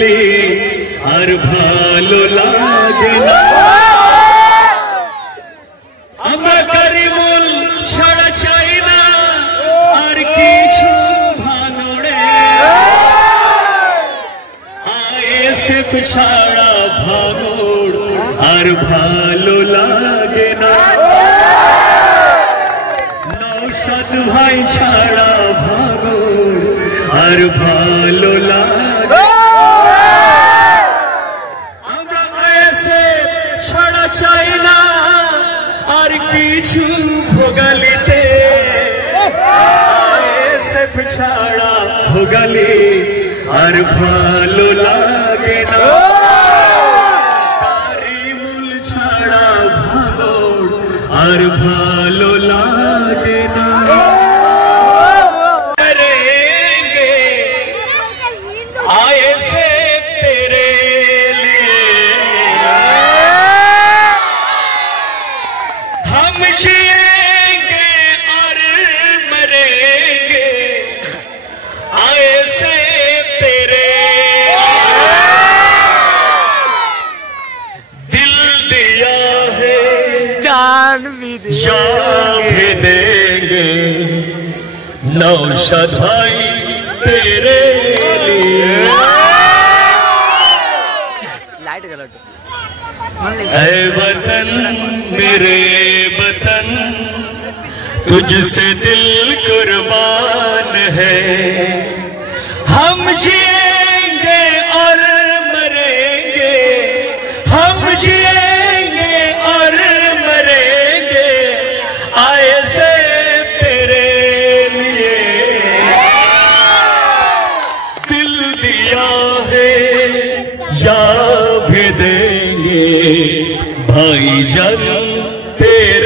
গেলে আর ভালো লাগে না। আমরা কারিমুল ছাড়া চাই না আর কিছু ভাঙড়ে, আইএসএফ ছাড়া ভাঙড় আর ভালো লাগে না। নওশাদ ভাই ছাড়া ভাঙড় আর ভালো লাগে। আমরা আইএসএফ ছাড়া চাই না আর কিছু ভোগালিতে, আইএসএফ ছাড়া ভোগালি আর ভালো লাগে না। কারিমুল ছাড়া ভাঙড় আর ভালো লাগে না। आईएसएफ तेरे लिए हम जिएंगे और मरेंगे, आईएसएफ तेरे दिल दिया है जान भी देंगे, नौशाद भाई तेरे ऐ वतन मेरे वतन तुझसे दिल कुर्बान है, हम जिएंगे और मरेंगे, हम जिएंगे और मरेंगे, आईएसएफ तेरे लिए दिल दिया है या भी देंगे भाईजान तेरे